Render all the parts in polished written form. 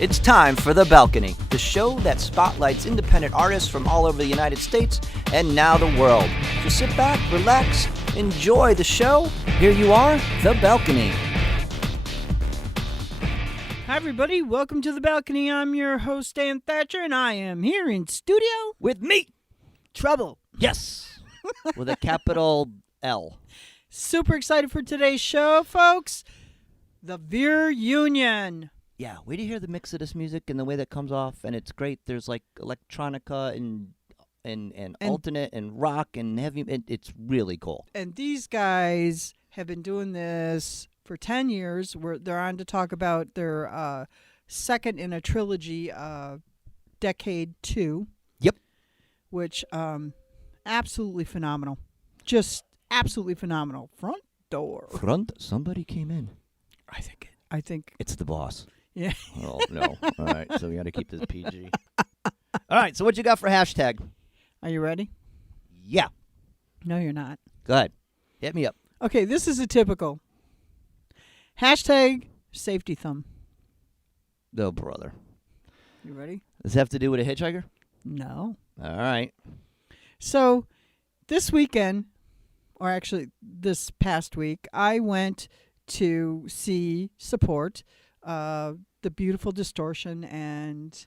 It's time for The Balcony, the show that spotlights independent artists from all over the United States and now the world. So sit back, relax, enjoy the show. Here you are, The Balcony. Hi everybody, welcome to The Balcony. I'm your host, Dan Thatcher, and I am here in studio With me, Trouble. yes, with a capital L. Super excited for today's show, folks. The Veer Union. Yeah, wait to hear the mix of this music and the way that comes off, and it's great. There's like electronica and alternate and rock and heavy. It's really cool. And these guys have been doing this for 10 years. They're on to talk about their second in a trilogy, Decade 2. Yep. Which, absolutely phenomenal. Just absolutely phenomenal. Front door. Somebody came in. I think It's the boss. Yeah. Oh, no. All right, so we got to keep this PG. All right, so what you got for hashtag? Are you ready? Yeah. No, you're not. Go ahead. Hit me up. Okay, this is a typical. Hashtag safety thumb. Oh, brother. You ready? Does it have to do with a hitchhiker? No. All right. So, this weekend, or actually this past week, I went to support the Beautiful Distortion, and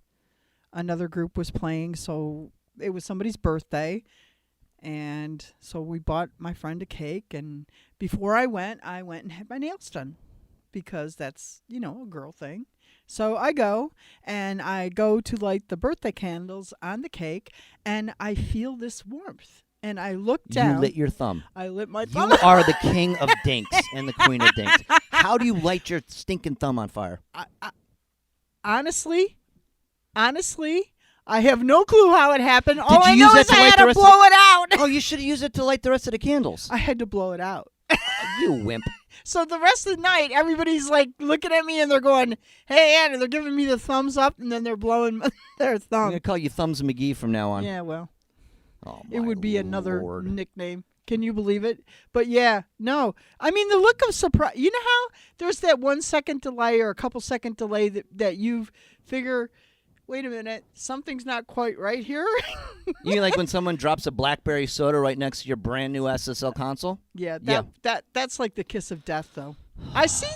another group was playing, so it was somebody's birthday, and so we bought my friend a cake, and before I went and had my nails done, because that's, a girl thing. So I go to light the birthday candles on the cake, and I feel this warmth. And I looked down. You lit your thumb. I lit my thumb. You are the king of dinks and the queen of dinks. How do you light your stinking thumb on fire? Honestly, I have no clue how it happened. All I you know use is that to I light had the to rest of blow it out. Oh, you should have used it to light the rest of the candles. I had to blow it out. You wimp. So the rest of the night, everybody's like looking at me and they're going, "Hey, Anna," they're giving me the thumbs up, and then they're blowing their I'm thumb. going to call you Thumbs McGee from now on. Yeah, well. Oh, It would be another Lord. nickname. Can you believe it? But yeah, no. I mean, the look of surprise. You know how there's that 1 second delay or a couple second delay that you figure, wait a minute, something's not quite right here? You mean like when someone drops a blackberry soda right next to your brand new SSL console? Yeah, that's like the kiss of death, though. I seen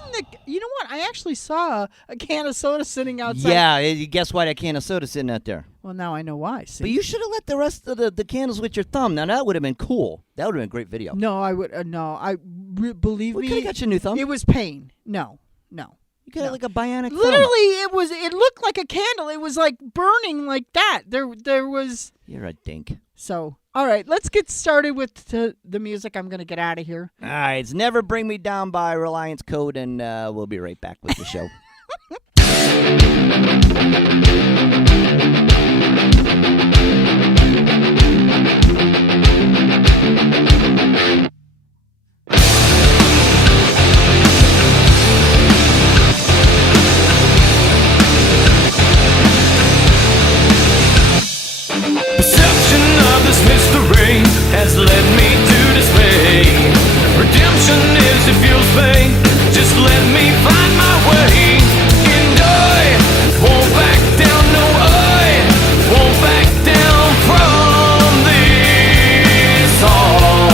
you know what? I actually saw a can of soda sitting outside. Yeah, guess why that can of soda's sitting out there? Well, now I know why. See? But you should have lit the rest of the candles with your thumb. Now, that would have been cool. That would have been a great video. No, I would. No, believe We me. could have got you a new thumb. It was pain. No. You could have like a bionic thumb. Literally, it looked like a candle. It was like burning like that. There was. You're a dink. So, all right, let's get started with the music. I'm going to get out of here. All right, it's Never Bring Me Down by Reliance Code, and we'll be right back with the show. Perception of this mystery has led me to dismay. Redemption is it feels pain. Just let me find my way. And I won't back down, no, I won't back down from this all.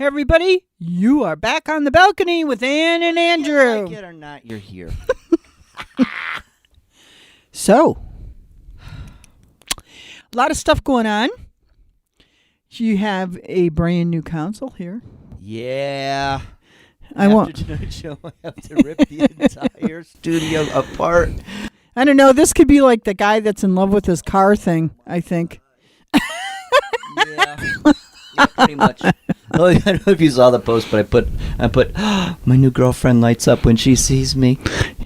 Hey, everybody, you are back on the balcony with Ann and Andrew. Like it or not, you're here. So, a lot of stuff going on. You have a brand new console here. Yeah. I won't. After tonight's show, I have to rip the entire studio apart. I don't know. This could be like the guy that's in love with his car thing, I think. Yeah. Yeah, pretty much. Oh, I don't know if you saw the post, but I put my new girlfriend lights up when she sees me.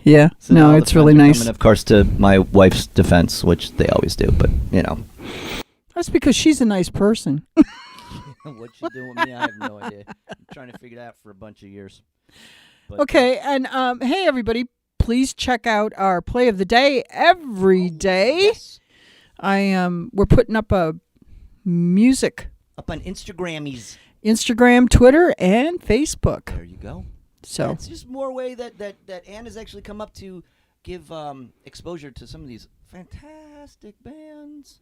Yeah. So now No, all the it's really friends are nice. coming, of course, to my wife's defense, which they always do, but, you know. That's because she's a nice person. What you doing with me, I have no idea. I'm trying to figure that out for a bunch of years. But, Okay, and hey, everybody, please check out our play of the day every day. Yes. We're putting up a music Up on Instagrammies. Instagram, Twitter, and Facebook. There you go. So It's just more way that Ann has actually come up to give exposure to some of these fantastic bands.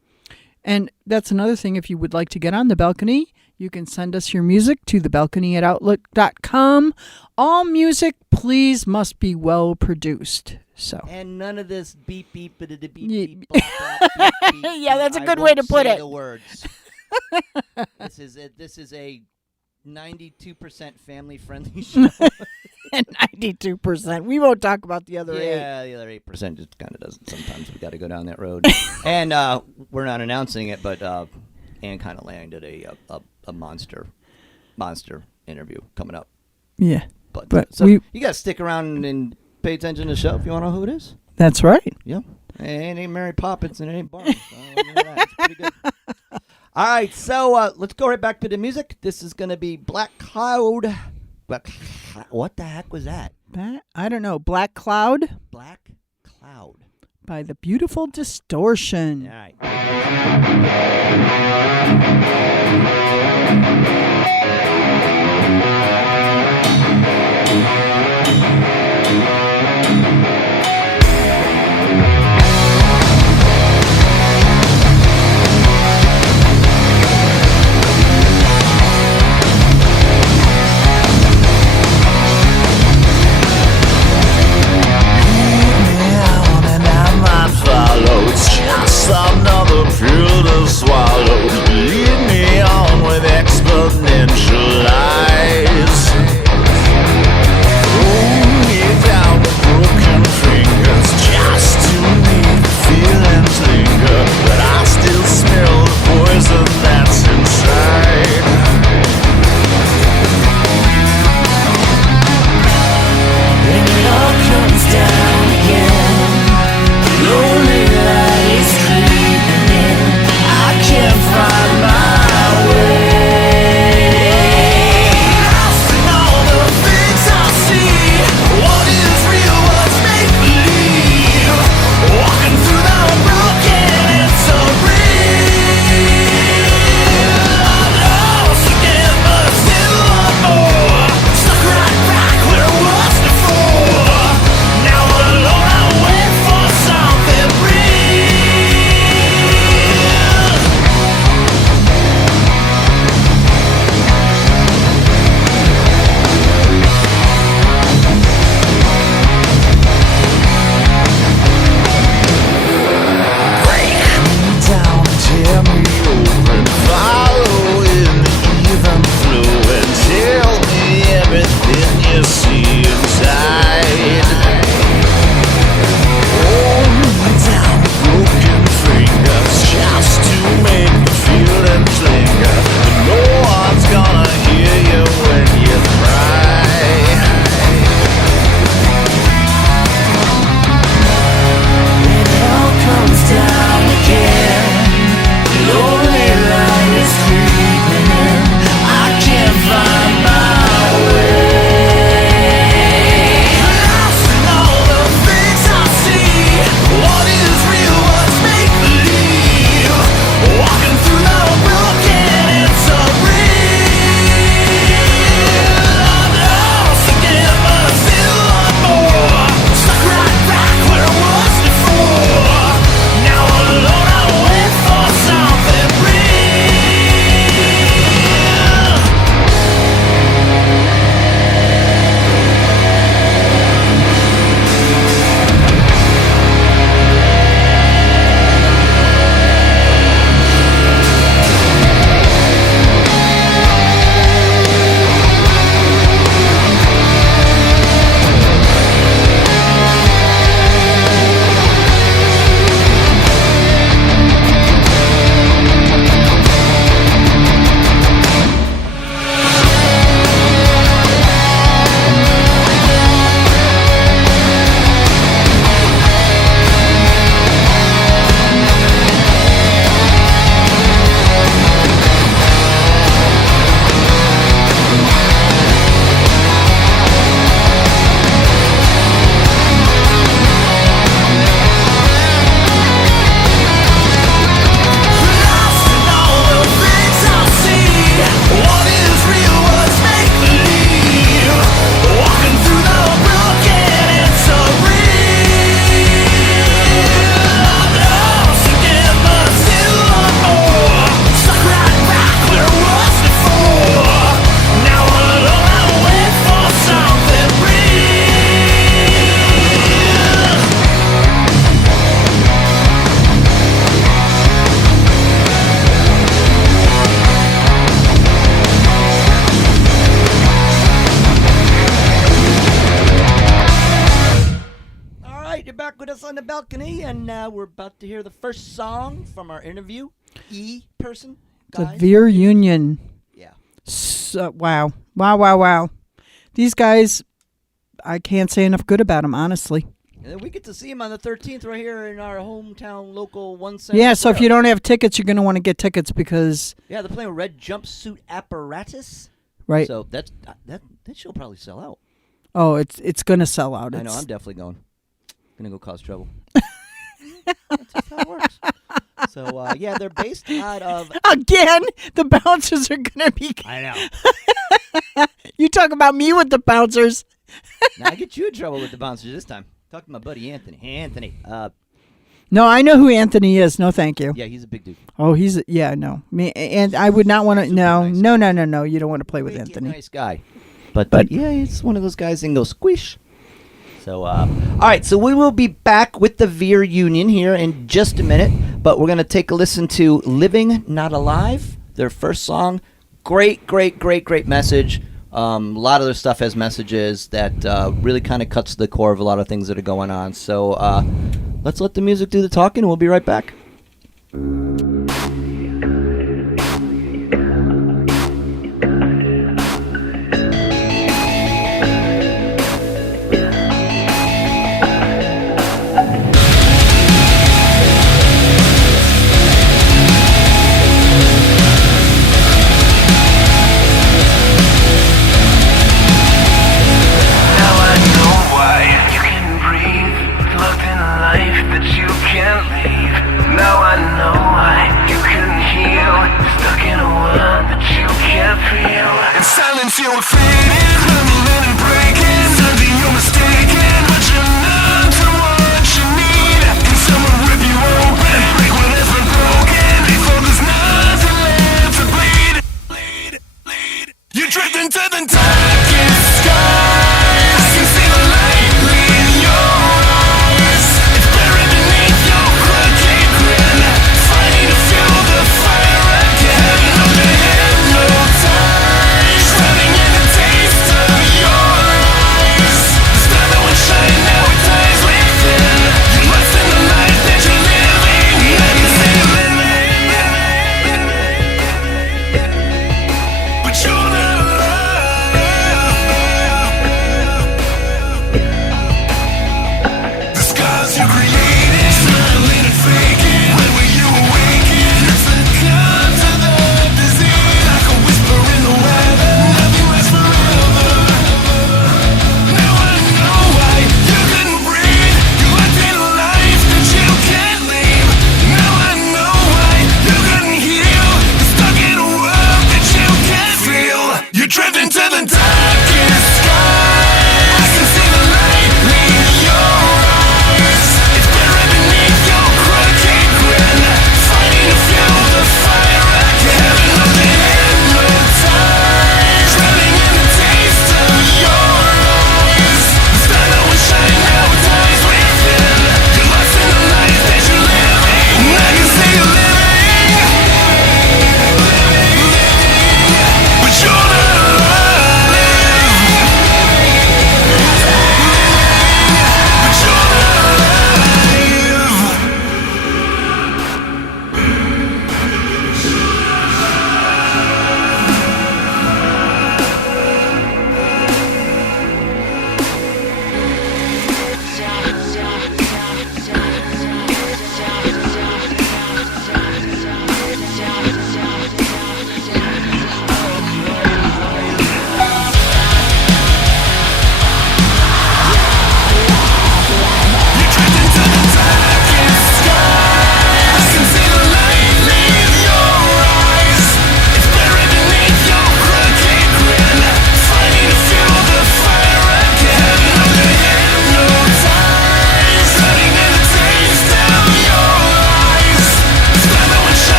And that's another thing. If you would like to get on the balcony, you can send us your music to thebalcony@outlook.com. All music, please, must be well produced. So And none of this beep beep beep beep Ye- beep bop, bop, beep, beep, Yeah, that's a I good way to won't put say it. The words. This is a 92% family friendly show. 92%. We won't talk about the other 8. Yeah, the other 8% just kind of doesn't. Sometimes we got to go down that road. And we're not announcing it, but Ann kind of landed a monster interview coming up. Yeah, But so you got to stick around and pay attention to the show if you want to know who it is. that's right. Yeah. It ain't Mary Poppins and it ain't Barney. So you know that. It's pretty good. All right, so let's go right back to the music. This is going to be Black Cloud. What the heck was that? I don't know. Black Cloud Black Cloud. by The Beautiful Distortion. All right. It's just another pill to swallow. balcony, and we're about to hear the first song from our interview. person, The guys. Veer Union. Yeah. So, wow. These guys, I can't say enough good about them, honestly. And we get to see him on the 13th right here in our hometown local 1 cent. Yeah, so if you don't have tickets, you're going to want to get tickets because... Yeah, they're playing Red Jumpsuit Apparatus. Right. So that show'll probably sell out. Oh, it's going to sell out. I know, I'm definitely going. Going to go cause trouble. That's just how it works. So, yeah, they're based out of... Again, the bouncers are going to be... I know. You talk about me with the bouncers. Now I get you in trouble with the bouncers this time. Talk to my buddy Anthony. Hey, Anthony. No, I know who Anthony is. No, thank you. Yeah, he's a big dude. Oh, no. Me and I would not want to. No. You don't want to play with Anthony. Nice guy. But yeah, he's one of those guys that can go squish. So, all right. So we will be back with the Veer Union here in just a minute. But we're gonna take a listen to "Living Not Alive," their first song. Great message. A lot of their stuff has messages that really kind of cuts to the core of a lot of things that are going on. So let's let the music do the talking, and we'll be right back. You're fading, running and breaking. Something you're mistaken, but you're numb to what you need. Can someone rip you open, break whatever's been broken before there's nothing left to bleed. You drift into the darkest skies. I can see the light in your eyes. It's buried beneath your crooked grin, fighting to fuel the fire again. Under hypnotized.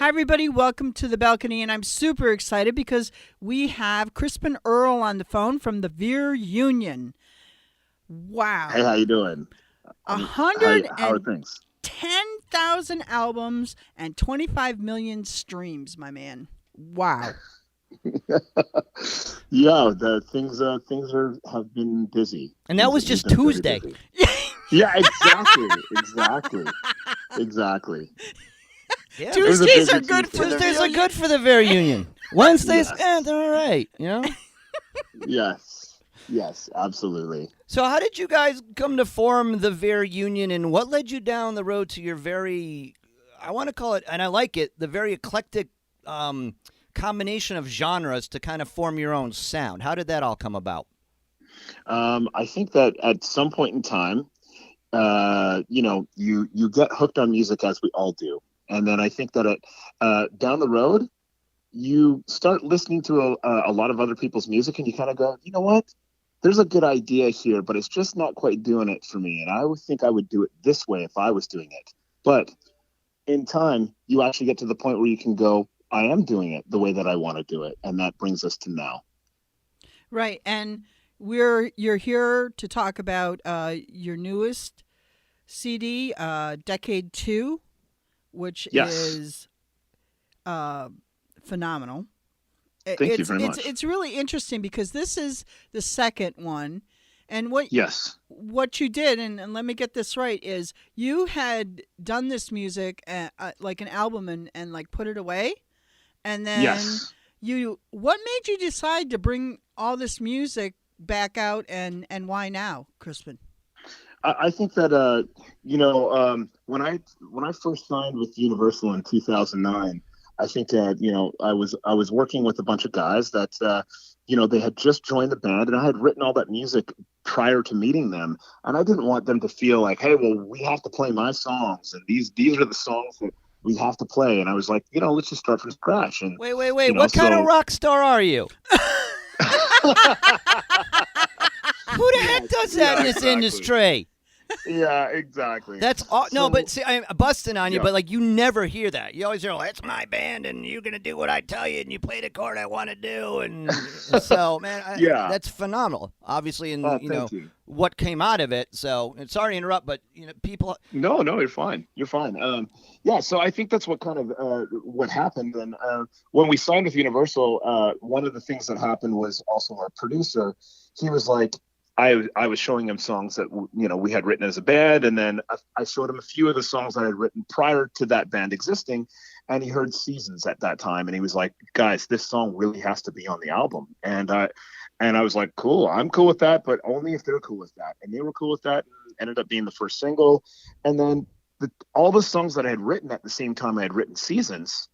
Everybody, welcome to the balcony, and I'm super excited because we have Crispin Earl on the phone from the Veer Union. Wow. Hey, how you doing? How are things? 10,000 albums and 25 million streams, my man. Wow. Yeah, the things have been busy. And that Things- was we've just been very Tuesday. busy. Yeah, exactly. Yeah. It was a Tuesdays busy are good for the Tuesdays are reunion. good for the Veer Union. Wednesdays, Yes. they're all right, you know? Yes, absolutely. So how did you guys come to form the Veer Union, and what led you down the road to your very, I want to call it, and I like it, the very eclectic combination of genres to kind of form your own sound? How did that all come about? I think that at some point in time, you get hooked on music, as we all do, and then I think that down the road, you start listening to a lot of other people's music, and you kind of go, you know what? There's a good idea here, but it's just not quite doing it for me. And I would think I would do it this way if I was doing it. But in time, you actually get to the point where you can go, I am doing it the way that I want to do it. And that brings us to now. Right. And you're here to talk about your newest CD, Decade 2, which Yes. is phenomenal. Thank you very much. It's really interesting because this is the second one, and what you did, and let me get this right, is you had done this music like an album and like put it away, and then Yes. what made you decide to bring all this music back out, and why now, Crispin? I think that when I first signed with Universal in 2009, I think I was working with a bunch of guys that they had just joined the band, and I had written all that music prior to meeting them, and I didn't want them to feel like, hey, well, we have to play my songs, and these are the songs that we have to play. And I was like, let's just start from scratch. And Wait. What kind of rock star are you? Who the heck does that in this industry? Yeah, exactly. That's all. No, So- but see, I'm busting on you, Yeah. but like you never hear that. You always hear, "Oh, it's my band, and you're gonna do what I tell you, and you play the chord I want to do." And so, man, Yeah. that's phenomenal. Obviously, and Thank you. what came out of it. So, and sorry to interrupt, but people. No, you're fine. You're fine. So I think that's what kind of what happened. And when we signed with Universal, one of the things that happened was also our producer. He was like, I was showing him songs that we had written as a band, and then I showed him a few of the songs that I had written prior to that band existing, and he heard Seasons at that time, and he was like, "Guys, this song really has to be on the album." And I was like, "Cool, I'm cool with that, but only if they're cool with that." And they were cool with that, and ended up being the first single. And then all the songs that I had written at the same time I had written Seasons,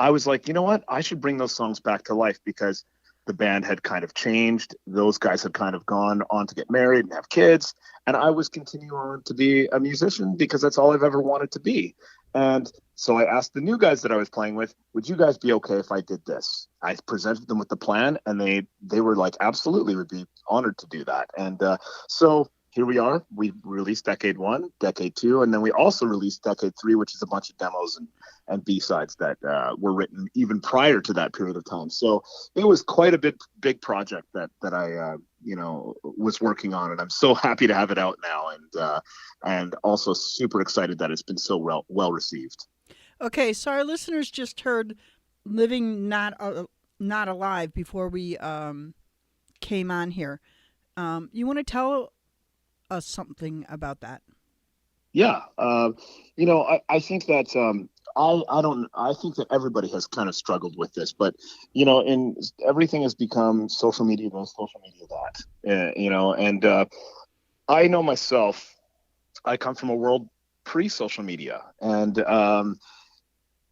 I was like, you know what? I should bring those songs back to life because the band had kind of changed. Those guys had kind of gone on to get married and have kids. And I was continuing on to be a musician because that's all I've ever wanted to be. And so I asked the new guys that I was playing with, would you guys be okay if I did this? I presented them with the plan, and they were like, absolutely, would be honored to do that. And so here we are. We released Decade 1, Decade 2, and then we also released Decade 3, which is a bunch of demos and B-sides that were written even prior to that period of time. So it was quite a big project that I was working on, and I'm so happy to have it out now, and also super excited that it's been so well received. Okay, so our listeners just heard "Living Not Alive" before we came on here. You want to tell us something about that? Yeah, I think that I think that everybody has kind of struggled with this, but in everything has become social media this, social media that, and I know myself. I come from a world pre-social media, and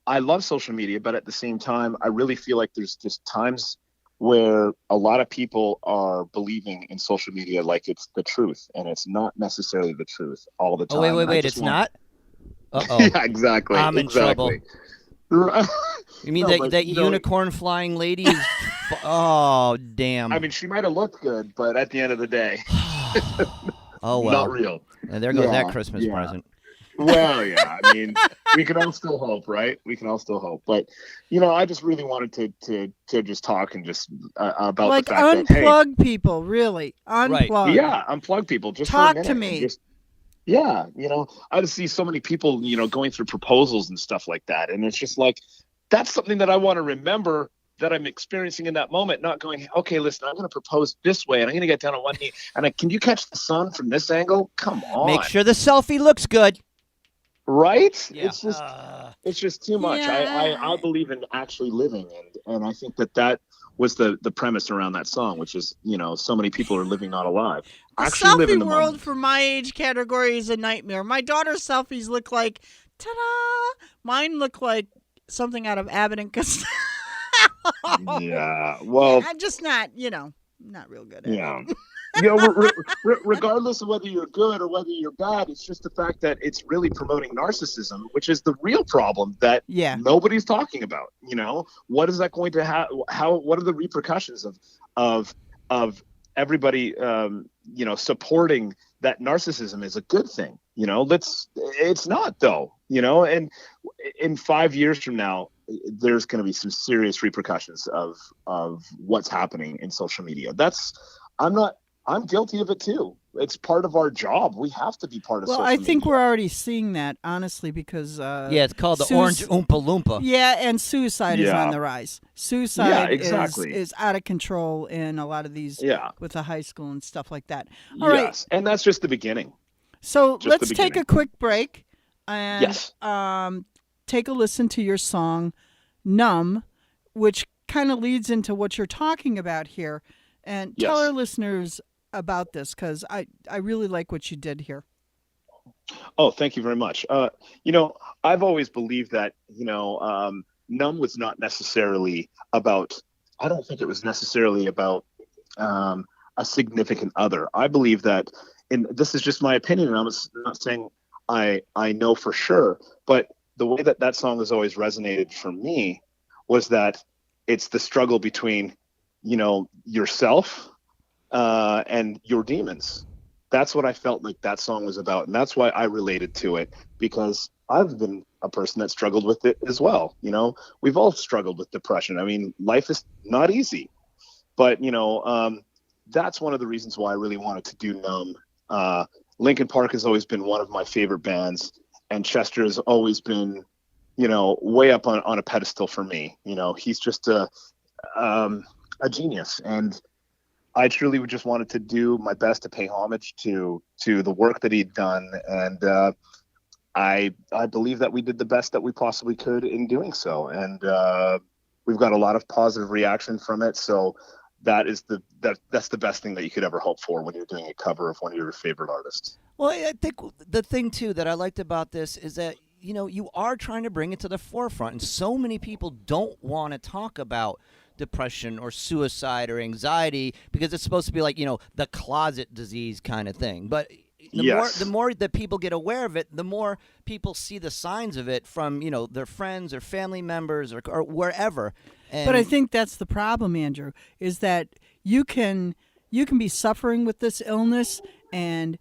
I love social media, but at the same time, I really feel like there's just times where a lot of people are believing in social media like it's the truth, and it's not necessarily the truth all the time. Oh, wait, it's not? Uh-oh. Yeah, exactly. I'm in trouble. You mean that unicorn flying lady is... Oh, damn. I mean, she might have looked good, but at the end of the day, oh, well. not real. And there goes that Christmas present. Well, yeah. I mean, we can all still hope, right? We can all still hope. But I just really wanted to just talk and just about the Like fact that, hey, unplug people, really. Right. Unplug. yeah, unplug people just for a Talk to minute and me. just yeah, I just see so many people, going through proposals and stuff like that, and it's just like that's something that I want to remember that I'm experiencing in that moment, not going, okay, listen, I'm going to propose this way, and I'm going to get down on one knee, and can you catch the sun from this angle? Come Make on, sure the selfie looks good. right? Yeah. It's just too much. I Yeah. believe in actually living, and I think that was the premise around that song, which is so many people are living not alive. The Actually live in selfie the world moment. for my age category is a nightmare. My daughter's selfies look like, ta-da! Mine look like something out of Abbott and Costello. Yeah, Yeah, well, I'm just not, not real good at it. yeah. Regardless of whether you're good or whether you're bad, it's just the fact that it's really promoting narcissism, which is the real problem that Yeah. nobody's talking about. What is that going to have? What are the repercussions of of everybody, supporting that narcissism is a good thing? It's not though. And in 5 years from now, there's going to be some serious repercussions of what's happening in social media. I'm guilty of it too. It's part of our job. We have to be part of Well, social I media. think we're already seeing that, honestly, because Yeah, it's called the Orange Oompa Loompa. Yeah, and suicide is Yeah. on the rise. Suicide Yeah, exactly. is out of control in a lot of these Yeah. with the high school and stuff like that. All right, Yes. And that's just the beginning. so Just let's the take a beginning. quick break and Yes. take a listen to your song "Numb," which kind of leads into what you're talking about here. And tell Yes. our listeners about this, because I really like what you did here. Oh, thank you very much. I've always believed that, Numb was not necessarily about, I don't think it was necessarily about a significant other. I believe that, and this is just my opinion, and I'm not saying I know for sure, but the way that song has always resonated for me was that it's the struggle between, yourself and your demons. That's what I felt like that song was about. And that's why I related to it, because I've been a person that struggled with it as well. We've all struggled with depression. I mean, life is not easy, but, that's one of the reasons why I really wanted to do Numb. Linkin Park has always been one of my favorite bands, and Chester has always been, way up on a pedestal for me. He's just a genius. And I truly just wanted to do my best to pay homage to the work that he'd done, and I believe that we did the best that we possibly could in doing so, and we've got a lot of positive reaction from it. So that's the best thing that you could ever hope for when you're doing a cover of one of your favorite artists. Well, I think the thing too that I liked about this is that you are trying to bring it to the forefront, and so many people don't want to talk about depression or suicide or anxiety because it's supposed to be like the closet disease kind of thing. But the more that people get aware of it, the more people see the signs of it from their friends or family members or wherever. And But I think that's the problem, Andrew, is that you can be suffering with this illness and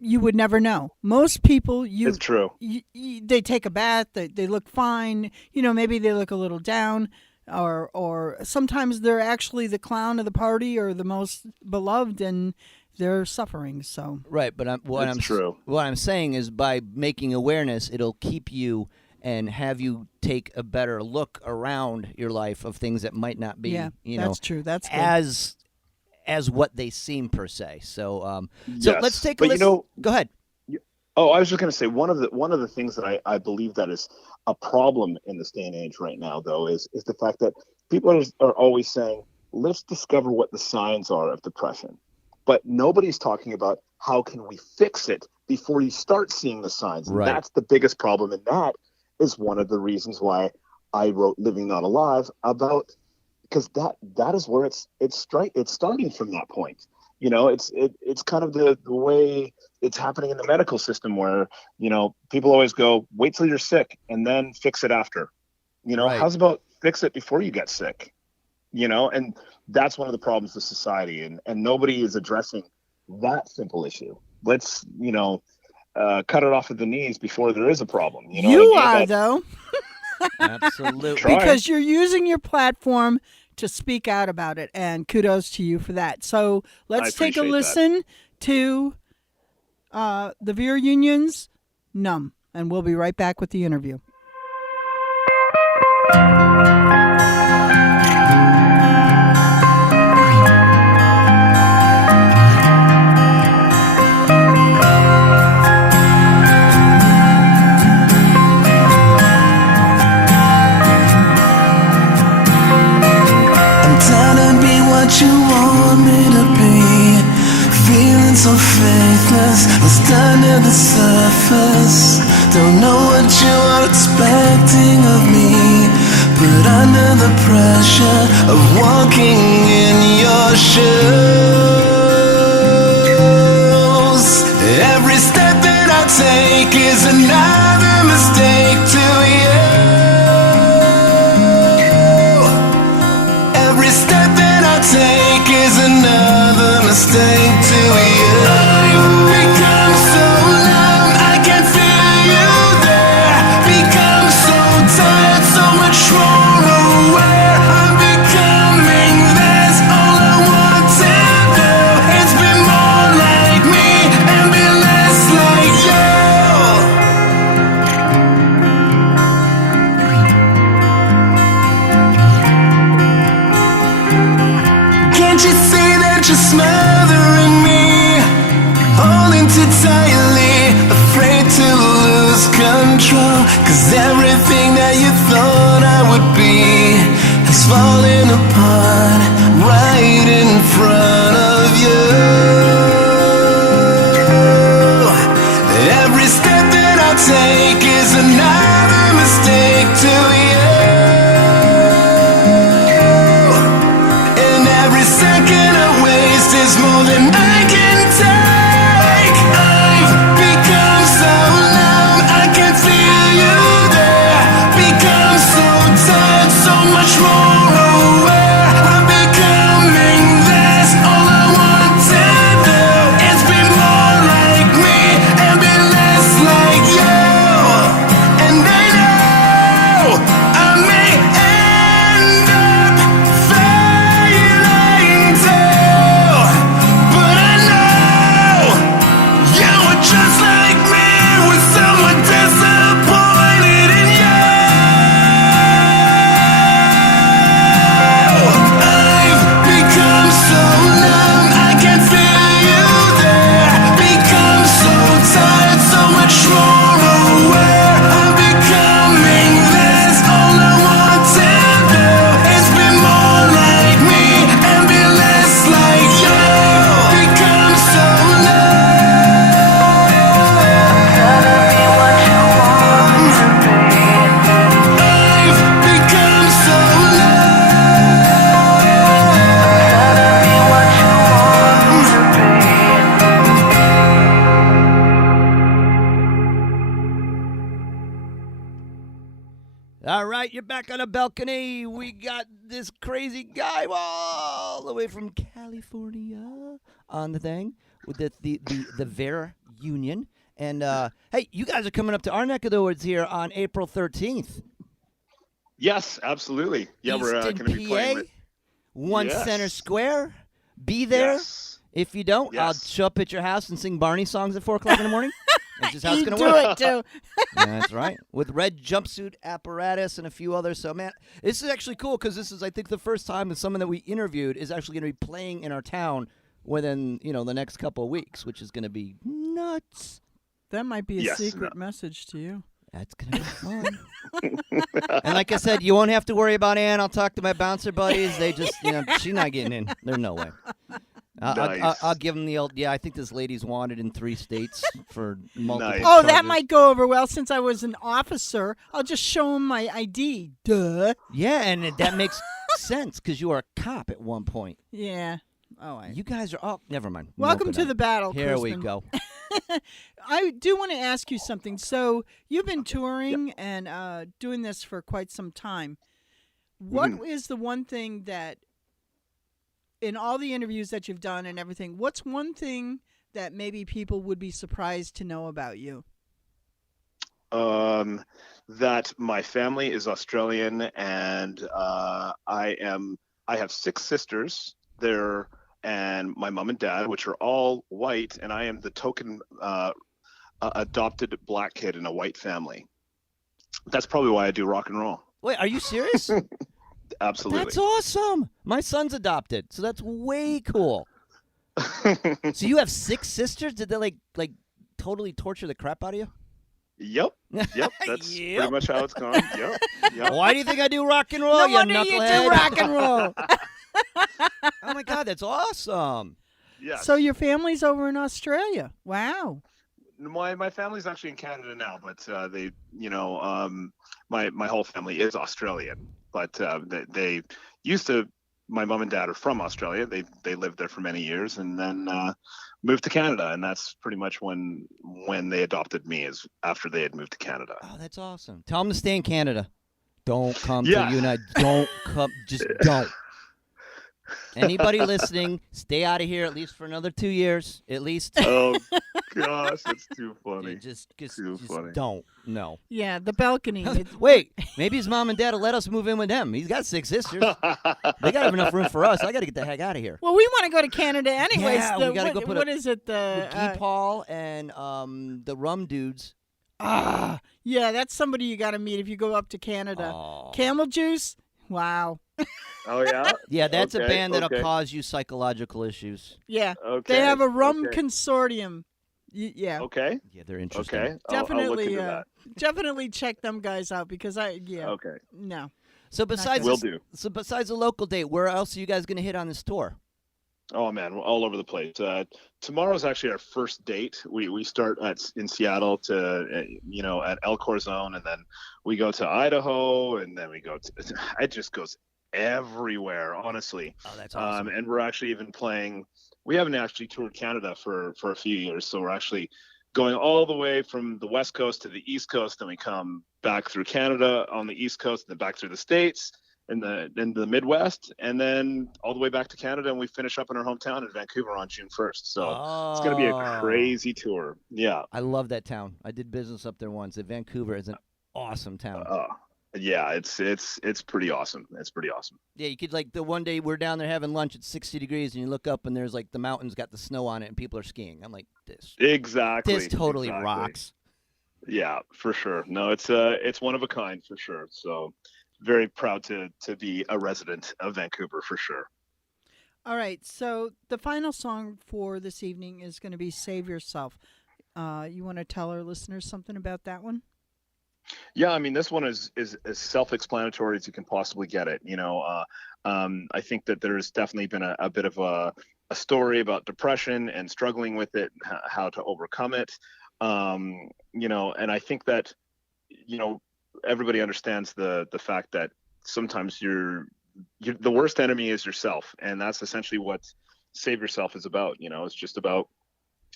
you would never know. Most people, It's true. they take a bath, they look fine. Maybe they look a little down, or sometimes they're actually the clown of the party or the most beloved, and they're suffering. So right, but what I'm saying is by making awareness, it'll keep you and have you take a better look around your life of things that might not be, that's true. That's good. as what they seem per se. So Yes. let's take a But listen. Go ahead. Oh, I was just going to say one of the things that I believe that is a problem in this day and age right now, though, is the fact that people are always saying, let's discover what the signs are of depression. But nobody's talking about how can we fix it before you start seeing the signs. Right. And that's the biggest problem. And that is one of the reasons why I wrote Living Not Alive about, because that is where it's starting from that point. It's kind of the way it's happening in the medical system where, people always go, wait till you're sick and then fix it after. Right. How's about fix it before you get sick? And that's one of the problems with society, and nobody is addressing that simple issue. Let's, cut it off at the knees before there is a problem. You know You what I are, mean? though, Absolutely. Try. because you're using your platform to speak out about it, and kudos to you for that. So let's take a appreciate that. listen to the Veer Union's Numb, and we'll be right back with the interview. What you want me to be, feeling so faithless, lost under the surface. Don't know what you are expecting of me, but under the pressure of walking in your shoes, every step that I take is another mistake to you. Every step that I take is another mistake to you. I've become so numb, I can feel you there. Become so tired, so much more aware. I'm becoming this, all I want to do is be more like me and be less like you. Can't you see that you're smothering me, holding too tightly, afraid to lose control? 'Cause everything that you thought I would be has fallen apart right in front of you. Every step that I take is another mistake to you. Every second I waste is more than I can take. I've become so numb, I can feel you there. Become so tired, so much more aware. I'm becoming this, all I want to do is be more like me and be less like you. And I know I may end up failing too, but I know you were just like me, with someone disappointed in you. I've become so numb, I can feel you there. Become so tired, so much more aware. I'm becoming this, all I want to do is be more like me and be less like you. Become so numb, I've become so All right, you're back on a balcony. We got this crazy guy all the way from California on the thing with the Veer Union. And hey, you guys are coming up to our neck of the woods here on April 13th. Yes, absolutely. Yeah, we're Easton, going to be playing PA, with. 1 Yes. Center Square. Be there. Yes. If you don't, I'll Yes. show up at your house and sing Barney songs at 4 o'clock in the morning. That's just how it's You going do to work. it too. That's right. With red jumpsuit apparatus and a few others. So, man, this is actually cool because this is, I think, the first time that someone that we interviewed is actually going to be playing in our town within, the next couple of weeks, which is going to be nuts. That might be a Yes, secret message to you. That's going to be fun. And like I said, you won't have to worry about Ann. I'll talk to my bouncer buddies. They just, she's not getting in. There's no way. Nice. I'll give them the old, I think this lady's wanted in 3 states for multiple Nice. Oh, that charges. might go over well. Since I was an officer, I'll just show him my ID. Duh. Yeah, and that makes sense because you were a cop at one point. Yeah. Oh, You guys are, never mind. Welcome to Moving the on. battle, Here we Crispin. go. I do want to ask you something. So you've been touring and doing this for quite some time. What is the one thing that, in all the interviews that you've done and everything, what's one thing that maybe people would be surprised to know about you? That my family is Australian, and I have 6 sisters there, and my mom and dad, which are all white, and I am the token adopted black kid in a white family. That's probably why I do rock and roll. Wait, are you serious? Absolutely. That's awesome. My son's adopted, so that's way cool. So you have 6 sisters? Did they like totally torture the crap out of you? Yep. That's Yep. pretty much how it's gone. Yep. Why do you think I do rock and roll? No you wonder you knucklehead? do rock and roll. Oh my God, that's awesome. Yes. So your family's over in Australia. Wow. My family's actually in Canada now, but they, my whole family is Australian. But they used to. My mom and dad are from Australia. They lived there for many years, and then moved to Canada. And that's pretty much when they adopted me, is after they had moved to Canada. Oh, that's awesome. Tell them to stay in Canada. Don't come Yeah. to United. Don't come. Just don't. Anybody listening, stay out of here at least for another 2 years, at least. Oh gosh, that's too funny. Just Too funny. don't. No. Yeah, the balcony. Wait, maybe his mom and dad will let us move in with them. He's got 6 sisters. They got enough room for us. I got to get the heck out of here. Well, we want to go to Canada anyways. Yeah, we gotta go put what a- is it? With Guy Paul and the Rum Dudes. Yeah, that's somebody you got to meet if you go up to Canada. Oh. Camel Juice. Wow. Oh yeah. Yeah, that's a Okay, band that'll okay. cause you psychological issues. Yeah. Okay. They have a rum okay. consortium. Yeah. Okay. Yeah, they're interesting. Okay. I'll look Definitely, into that. definitely check them guys out because Okay. no. So besides Will this- do. So besides the local date, where else are you guys going to hit on this tour? Oh man, we're all over the place. Tomorrow's actually our first date. We start in Seattle to at El Corazon, and then we go to Idaho, and then we go to. It just goes everywhere, honestly. Oh, that's awesome. And we're actually even playing. We haven't actually toured Canada for a few years, so we're actually going all the way from the West Coast to the East Coast. Then we come back through Canada on the East Coast, and then back through the States. In the Midwest, and then all the way back to Canada, and we finish up in our hometown in Vancouver on June 1st. So it's going to be a crazy tour. Yeah. I love that town. I did business up there once. Vancouver is an awesome town. Yeah, it's pretty awesome. It's pretty awesome. Yeah, you could the one day we're down there having lunch at 60 degrees, and you look up and there's the mountains got the snow on it, and people are skiing. I'm like, this Exactly. totally exactly. rocks. Yeah, for sure. No, it's one of a kind for sure. So very proud to be a resident of Vancouver for sure. All right. So the final song for this evening is going to be "Save Yourself." You want to tell our listeners something about that one? Yeah, I mean, this one is as self-explanatory as you can possibly get it. I think that there's definitely been a bit of a story about depression and struggling with it, how to overcome it. And I think that, everybody understands the fact that sometimes you're the worst enemy is yourself, and that's essentially what Save Yourself is about. It's just about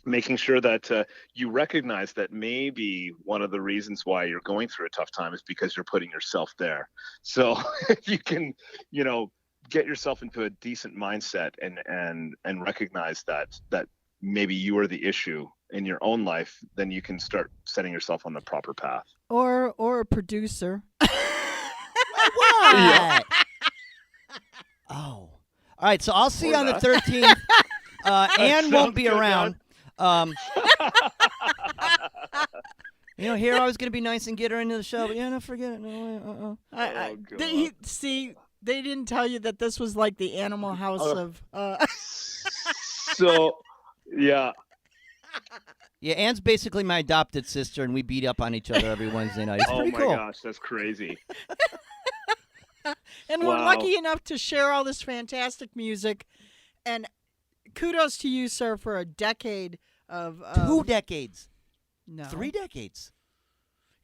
making sure that you recognize that maybe one of the reasons why you're going through a tough time is because you're putting yourself there. So if you can, get yourself into a decent mindset and recognize that maybe you are the issue in your own life, then you can start setting yourself on the proper path. Or a producer. What? Yeah. Oh. All right, so I'll see you Or on the that. 13th. Ann won't Sounds be good, around. Here I was going to be nice and get her into the show, but no, forget it. No, I, God. they didn't tell you that this was like the Animal House of. So, yeah. Yeah, Ann's basically my adopted sister, and we beat up on each other every Wednesday night. It's Oh pretty my cool. gosh, that's crazy. And we're Wow. lucky enough to share all this fantastic music. And kudos to you, sir, for a decade of 2 decades. no 3 decades.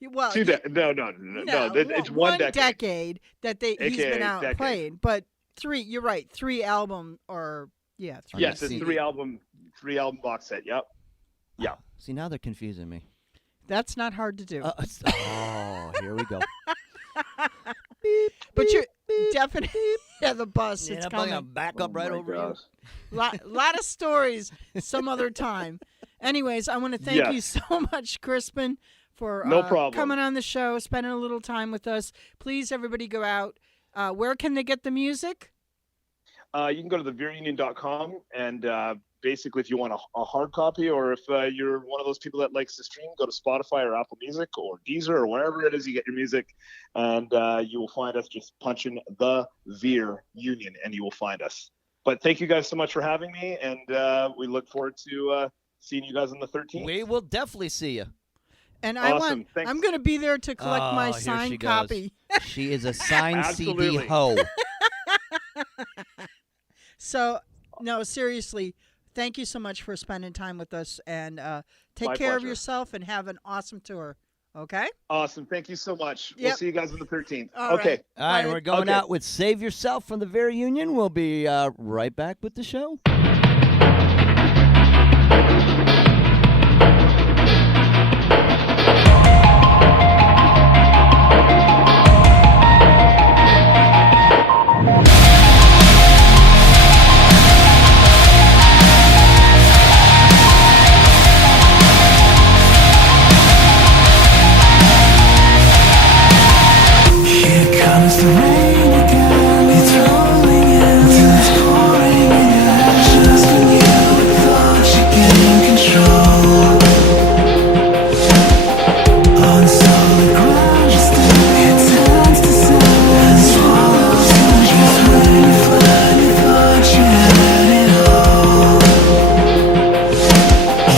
Well, No, it's one decade. decade that he's AKA been out decade. playing. But 3, you're right, 3 album or 3. Yes, it's CD. 3 album box set. Yep. Yeah. See, now they're confusing me. That's not hard to do. Oh, here we go. But you're definitely Yeah, the bus. Yeah, It's I'm gonna coming. back up right over you. Lot of stories some other time. Anyways, I want to thank you so much, Crispin, for No problem. coming on the show, spending a little time with us. Please, everybody, go out. Where can they get the music? You can go to the veerunion.com and basically, if you want a hard copy, or if you're one of those people that likes to stream, go to Spotify or Apple Music or Deezer or wherever it is you get your music, and you will find us. Just punch in the Veer Union, and you will find us. But thank you guys so much for having me, and we look forward to seeing you guys on the 13th. We will definitely see you. And Awesome. Thanks. I'm going to be there to collect my here she signed goes. copy. She is a signed CD Absolutely. hoe. So, no, seriously, thank you so much for spending time with us, and take My care of pleasure. yourself and have an awesome tour. Okay? Awesome. Thank you so much. Yep. We'll see you guys on the 13th. All okay. right. All right, Bye. we're going Okay. out with Save Yourself from the Veer Union. We'll be right back with the show. Here comes the rain again. It's rolling in till it's pouring in. Just when you thought you gained control, on solid ground you stand. It turns to sand and swallows you. Just when you finally thought you had it all,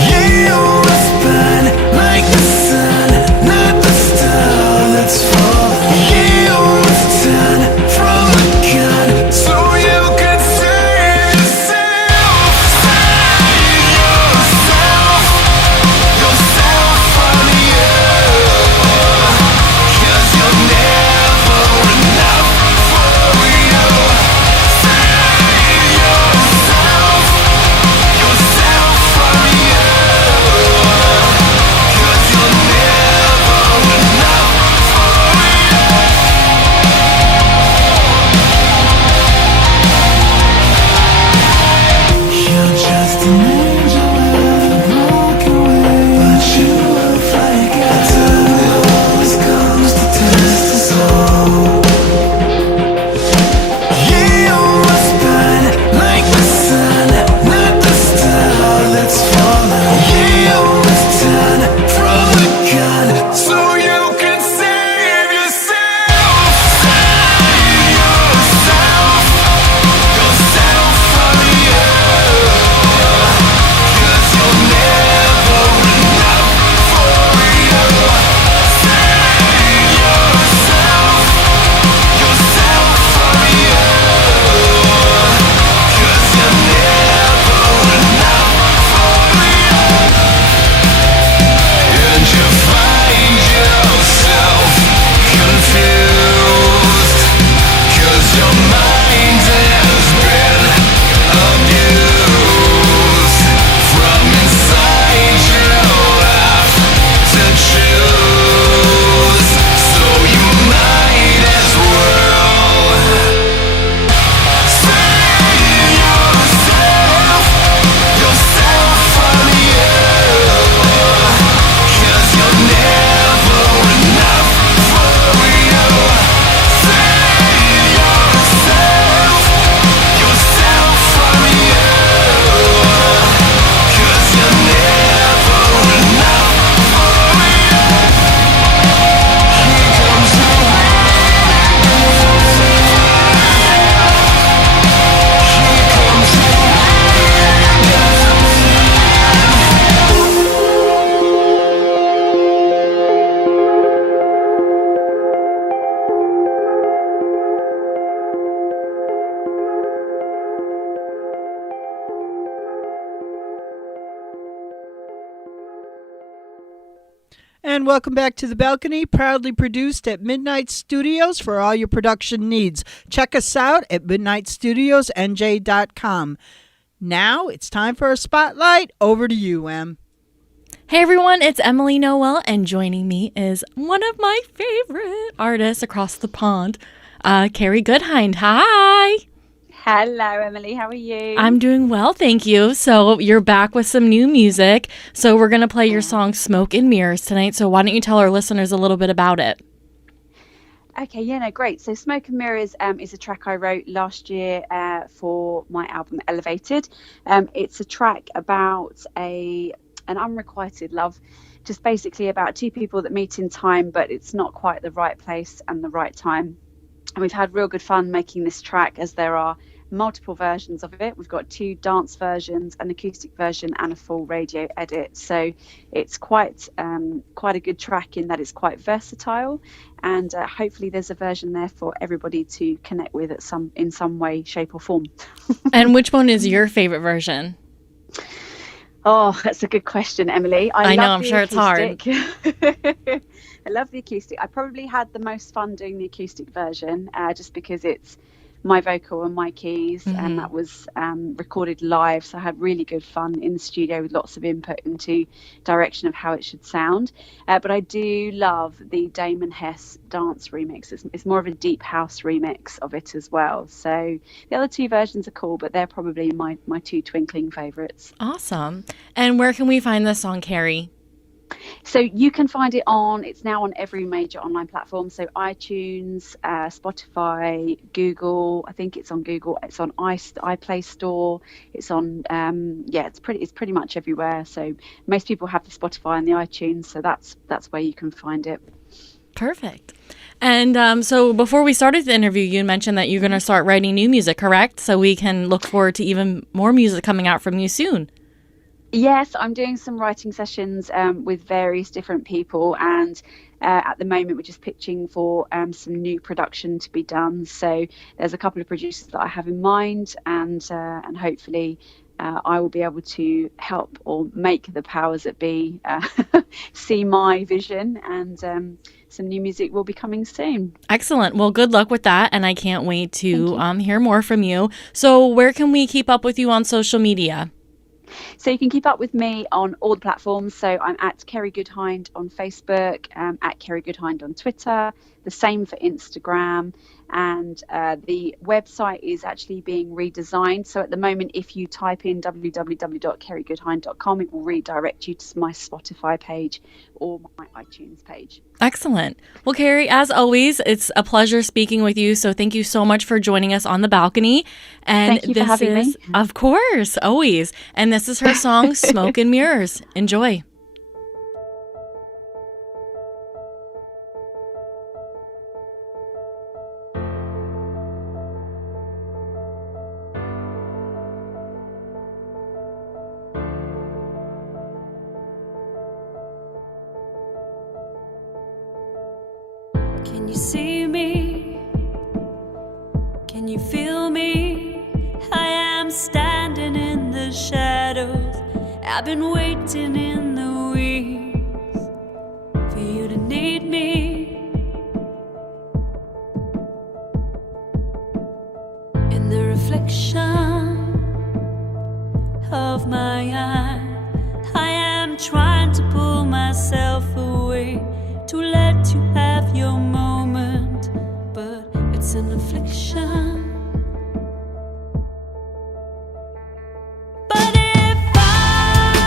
you must burn like the sun, not the star that's falling. You must turn from the gun so you can save yourself. Save yourself, yourself from you. 'Cause you're never enough for you. Save yourself, yourself from you. 'Cause you're never enough for you. You're just an angel with a broken wing, but you will fly again. Time always comes to test us all. You must burn like the sun, not the star that's falling. You must turn from the gun so you can save yourself. Save yourself, yourself from you. 'Cause you're never enough for you. Save yourself, yourself from you. 'Cause you're never enough for you. And you find yourself confused, 'cause your mind has been abused. From inside you have to choose, so you might as well save yourself, yourself from you. 'Cause you're never enough for you. Save yourself, yourself from you. 'Cause you're never enough for you. Here comes the rain. Here comes the And welcome back to The Balcony, proudly produced at Midnight Studios for all your production needs. Check us out at midnightstudiosnj.com. Now it's time for a spotlight. Over to you, Em. Hey everyone, it's Emily Noel, and joining me is one of my favorite artists across the pond. Kerry Goodhind. Hi. Hello, Emily. How are you? I'm doing well, thank you. So you're back with some new music. So we're going to play your song Smoke and Mirrors tonight. So why don't you tell our listeners a little bit about it? Okay, yeah, no, great. So Smoke and Mirrors is a track I wrote last year for my album Elevated. It's a track about an unrequited love, just basically about two people that meet in time, but it's not quite the right place and the right time. And we've had real good fun making this track, as there are multiple versions of it. We've got 2 dance versions, an acoustic version and a full radio edit. So it's quite a good track in that it's quite versatile, and hopefully there's a version there for everybody to connect with in some way, shape or form. And which one is your favorite version? Oh, that's a good question, Emily. I know, I'm sure it's hard. I love the acoustic. I probably had the most fun doing the acoustic version, just because it's my vocal and my keys, and that was recorded live. So I had really good fun in the studio with lots of input into direction of how it should sound. But I do love the Damon Hess dance remix. It's more of a deep house remix of it as well. So the other 2 versions are cool, but they're probably my 2 twinkling favorites. Awesome. And where can we find this song, Kerry? So you can find it's now on every major online platform. So iTunes, Spotify, Google. I think it's on Google. It's on iPlay Store. It's on, it's pretty much everywhere. So most people have the Spotify and the iTunes. So that's where you can find it. Perfect. And so before we started the interview, you mentioned that you're going to start writing new music, correct? So we can look forward to even more music coming out from you soon. Yes, I'm doing some writing sessions with various different people, and at the moment we're just pitching for some new production to be done. So there's a couple of producers that I have in mind, and hopefully I will be able to help or make the powers that be see my vision, and some new music will be coming soon. Excellent. Well, good luck with that, and I can't wait to hear more from you. So where can we keep up with you on social media? So you can keep up with me on all the platforms. So I'm at Kerry Goodhind on Facebook, at Kerry Goodhind on Twitter, the same for Instagram. And the website is actually being redesigned. So at the moment, if you type in www.kerrygoodhind.com, it will redirect you to my Spotify page or my iTunes page. Excellent. Well, Kerry, as always, it's a pleasure speaking with you. So thank you so much for joining us on the balcony. And thank you for having me. Of course, always. And this is her song, Smoke and Mirrors. Enjoy. Can you see me? Can you feel me? I am standing in the shadows. I've been waiting in the wings for you to need me. In the reflection of my eye, I am trying to pull myself away to let you have your moment, but it's an affliction. But if I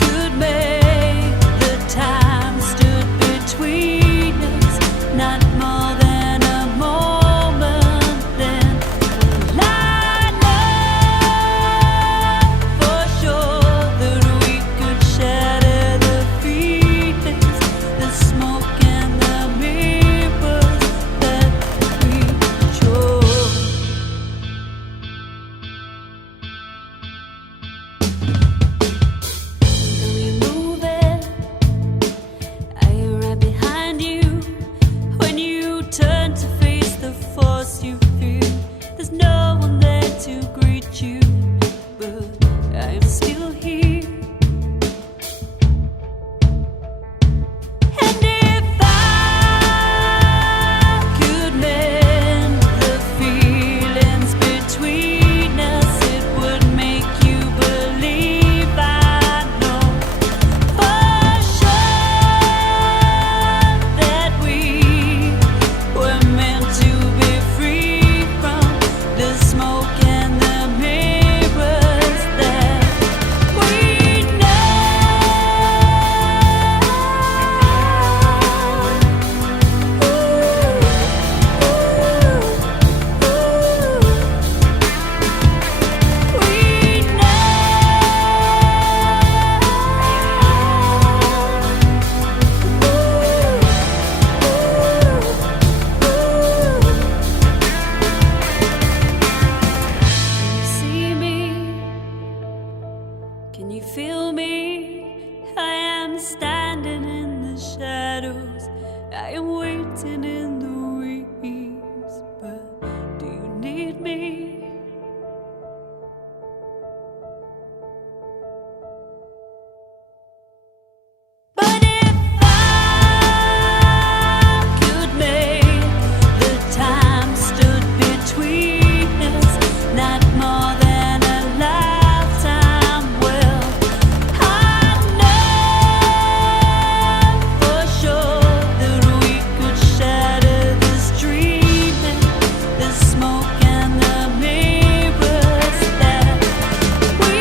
could make the time stood between us, not more than a moment, then I know for sure that we could shatter the feelings, the smoke and the mirrors that we I am waiting in the weeds, but do you need me? But if I could make the time stood between us, not more than a lifetime, well, I know for sure that we could shatter this dream and the smoke and the mirrors that we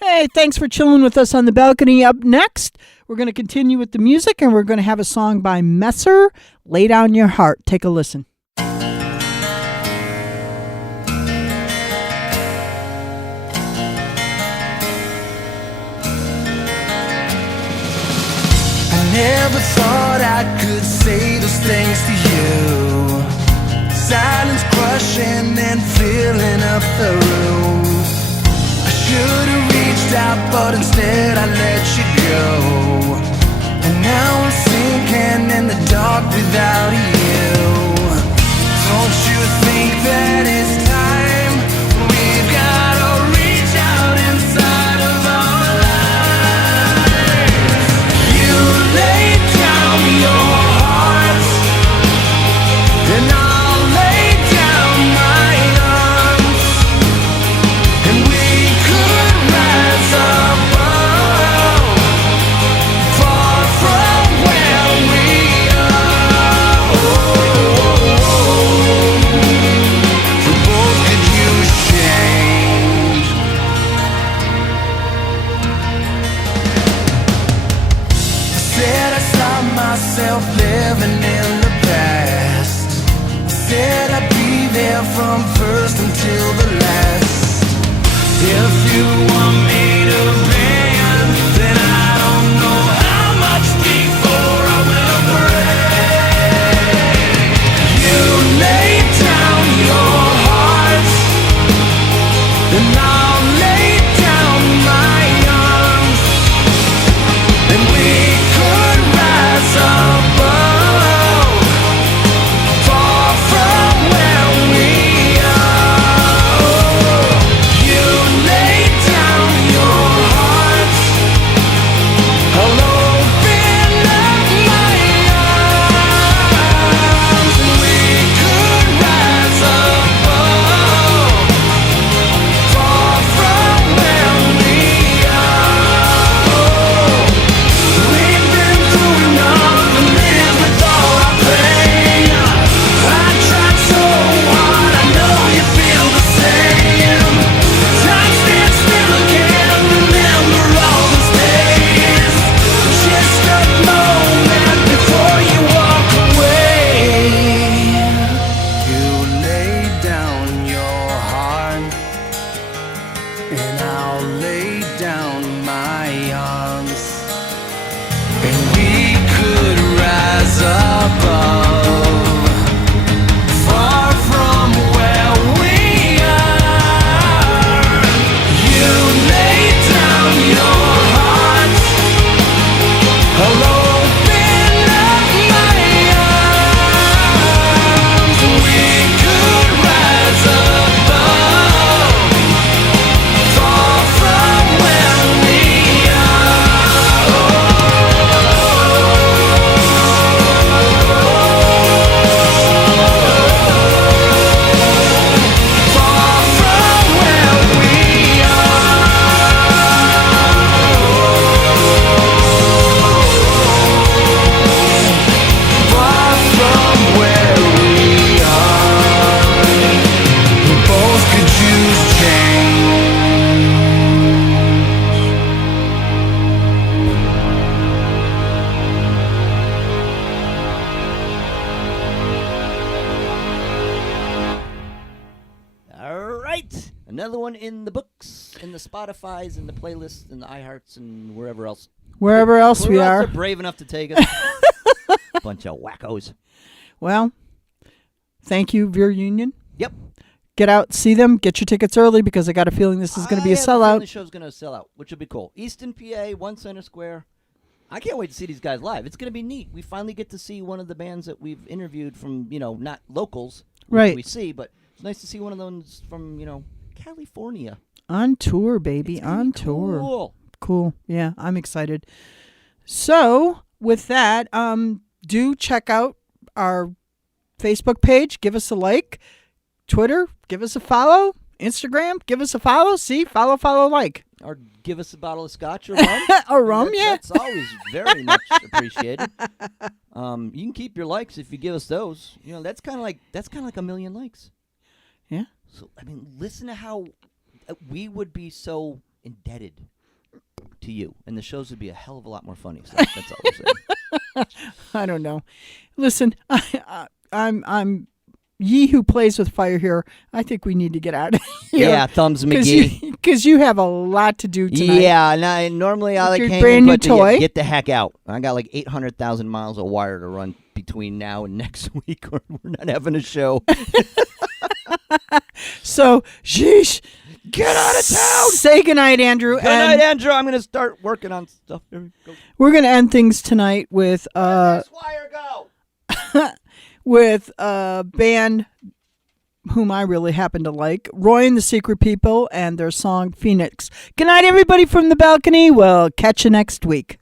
Hey, thanks for chilling with us on the balcony. Up next, we're going to continue with the music, and we're going to have a song by Messer, Lay Down Your Heart. Take a listen. I never thought I could say those things to you. Silence crushing and filling up the room. I should have reached out, but instead I let you go. And now I'm sinking in the dark without you. Don't you think that it's time? We've got to reach out inside of our lives. You lay down your heart, and I'll lay down my arms, and we could rise above, far from where we are. We both could use change. I said I saw myself living in the past. I said I'd be there from first until the last. If you want me to bend, then I don't know how much before I will break. You lay down your heart, and I'll lay down my arms, and we could rise above, far from where we are. You lay down your heart, I'll open up my arms, and we could rise above, far from where we are. We've been through enough to live with all our pain. I tried so hard, I know you feel the same. Time stands still again, remember all those days. Just a moment before you walk away. You lay down your heart, and I'll lay down my arms, and we could rise above, far from where we are. You lay down your heart, I'll open up my arms, and we could rise above, far from where we are. Another one in the books, in the Spotifys, in the playlists, in the iHearts, and wherever else. Wherever else we are are. Brave enough to take us. Bunch of wackos. Well, thank you, Veer Union. Yep. Get out, see them, get your tickets early because I got a feeling this is going to be a sellout. The show's going to sell out, which will be cool. Easton PA, One Center Square. I can't wait to see these guys live. It's going to be neat. We finally get to see one of the bands that we've interviewed from, not locals, which right? We see, but it's nice to see one of those from, California. On tour, baby, on tour. Cool. Cool. Yeah, I'm excited. So, with that, do check out our Facebook page. Give us a like. Twitter, give us a follow. Instagram, give us a follow. See, follow, like. Or give us a bottle of scotch or rum. Or rum, yeah. That's always very much appreciated. You can keep your likes if you give us those. That's kind of like 1 million likes. Yeah. So listen to how we would be so indebted to you, and the shows would be a hell of a lot more funny. So that's all we're saying. I don't know. Listen, I'm ye who plays with fire here. I think we need to get out of here. Yeah, Thumbs McGee. Because you have a lot to do tonight. Yeah, normally I your came brand in, new but toy. get the heck out. I got like 800,000 miles of wire to run between now and next week, or we're not having a show. So, sheesh. Get out of town. Say goodnight, Andrew. Good night, Andrew. I'm going to start working on stuff. Here we go. We're going to end things tonight with Where does this wire go? with a band whom I really happen to like, Roy and the Secret People, and their song Phoenix. Good night, everybody from the balcony. We'll catch you next week.